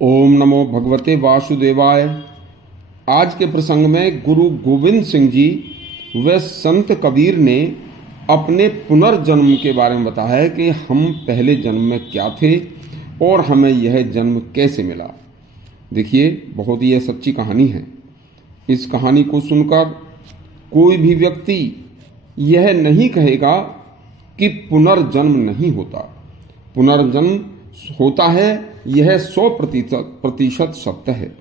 ओम नमो भगवते वासुदेवाय। आज के प्रसंग में गुरु गोविंद सिंह जी व संत कबीर ने अपने पुनर्जन्म के बारे में बताया है कि हम पहले जन्म में क्या थे और हमें यह जन्म कैसे मिला। देखिए, बहुत ही यह सच्ची कहानी है। इस कहानी को सुनकर कोई भी व्यक्ति यह नहीं कहेगा कि पुनर्जन्म नहीं होता। पुनर्जन्म होता है, यह 100% सत्य है।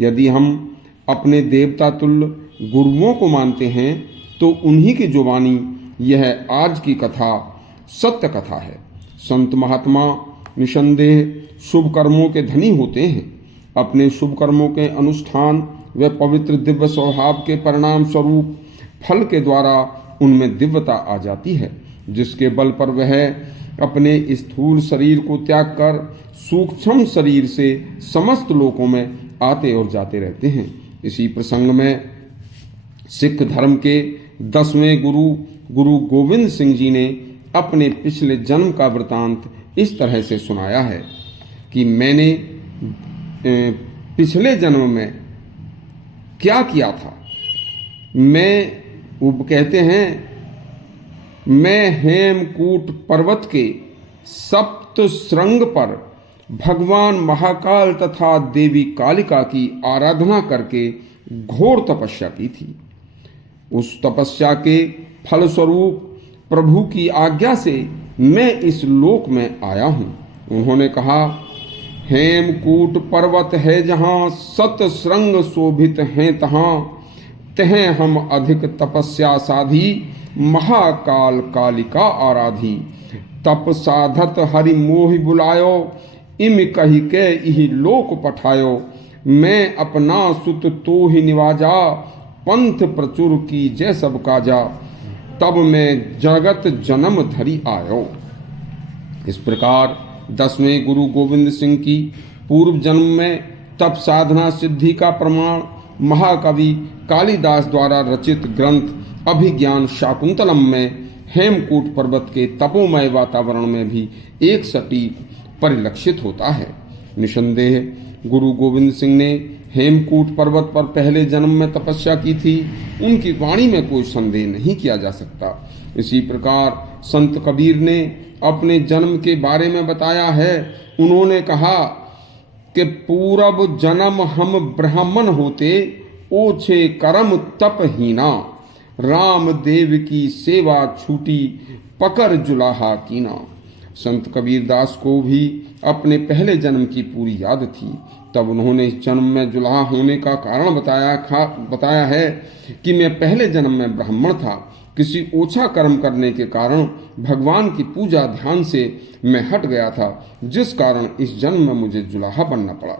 यदि हम अपने देवता तुल्य गुरुओं को मानते हैं तो उन्हीं की जुबानी यह आज की कथा सत्य कथा है। संत महात्मा निसंदेह शुभ कर्मों के धनी होते हैं। अपने शुभ कर्मों के अनुष्ठान व पवित्र दिव्य स्वभाव के परिणाम स्वरूप फल के द्वारा उनमें दिव्यता आ जाती है, जिसके बल पर वह अपने स्थूल शरीर को त्याग कर सूक्ष्म शरीर से समस्त लोकों में आते और जाते रहते हैं। इसी प्रसंग में सिख धर्म के 10वें गुरु गोविंद सिंह जी ने अपने पिछले जन्म का वृतांत इस तरह से सुनाया है कि मैंने पिछले जन्म में क्या किया था। वो कहते हैं, मैं हेमकूट पर्वत के सप्त श्रृंग पर भगवान महाकाल तथा देवी कालिका की आराधना करके घोर तपस्या की थी। उस तपस्या के फलस्वरूप प्रभु की आज्ञा से मैं इस लोक में आया हूँ। उन्होंने कहा, हेमकूट पर्वत है जहाँ सत श्रृंग शोभित हैं तहाँ, तहें हम अधिक तपस्या साधी महाकाल कालिका आराधी। तप साधत हरि मोहि बुलायो, इम कही के इहि लोक पठायो। मैं अपना सुत तो ही निवाजा, पंथ प्रचुर की जय सब काजा। तब मैं जगत जन्म धरी आयो। इस प्रकार 10वें गुरु गोविंद सिंह की पूर्व जन्म में तप साधना सिद्धि का प्रमाण महाकवि कालिदास द्वारा रचित ग्रंथ अभिज्ञान शाकुंतलम में हेमकूट पर्वत के तपोमय वातावरण में भी एक सटीक परिलक्षित होता है। निसंदेह गुरु गोविंद सिंह ने हेमकूट पर्वत पर पहले जन्म में तपस्या की थी। उनकी वाणी में कोई संदेह नहीं किया जा सकता। इसी प्रकार संत कबीर ने अपने जन्म के बारे में बताया है। उन्होंने कहा कि पूरब जन्म हम ब्राह्मण होते, ओछे कर्म तप हीना। राम देव की सेवा छूटी, पकर जुलाहा कीना। संत कबीर दास को भी अपने पहले जन्म की पूरी याद थी। तब उन्होंने इस जन्म में जुलाहा होने का कारण बताया है कि मैं पहले जन्म में ब्राह्मण था। किसी ओछा कर्म करने के कारण भगवान की पूजा ध्यान से मैं हट गया था, जिस कारण इस जन्म में मुझे जुलाहा बनना पड़ा।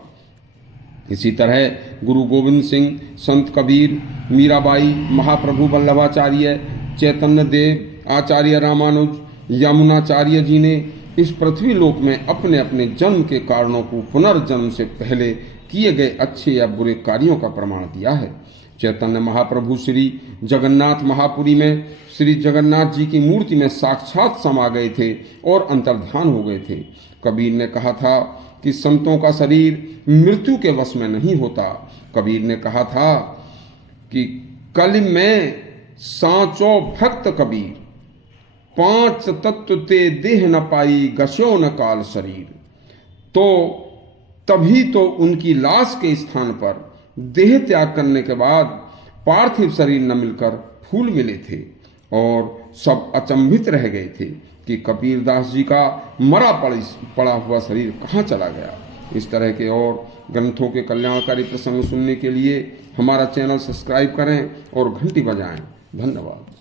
इसी तरह गुरु गोविंद सिंह, संत कबीर, मीराबाई, महाप्रभु वल्लभाचार्य, चैतन्य देव, आचार्य रामानुज, यमुनाचार्य जी ने इस पृथ्वी लोक में अपने अपने जन्म के कारणों को पुनर्जन्म से पहले किए गए अच्छे या बुरे कार्यों का प्रमाण दिया है। चैतन्य महाप्रभु श्री जगन्नाथ महापुरी में श्री जगन्नाथ जी की मूर्ति में साक्षात समा गए थे और अंतर्ध्यान हो गए थे। कबीर ने कहा था कि संतों का शरीर मृत्यु के वश में नहीं होता। कबीर ने कहा था कि कल में सांचो भक्त कबीर, 5 तत्व ते देह न पाई, गस्यो न काल शरीर। तो तभी तो उनकी लाश के स्थान पर देह त्याग करने के बाद पार्थिव शरीर न मिलकर फूल मिले थे और सब अचंभित रह गए थे कि कबीरदास जी का मरा पड़ा हुआ शरीर कहाँ चला गया। इस तरह के और ग्रंथों के कल्याणकारी प्रसंग सुनने के लिए हमारा चैनल सब्सक्राइब करें और घंटी बजाएं। धन्यवाद।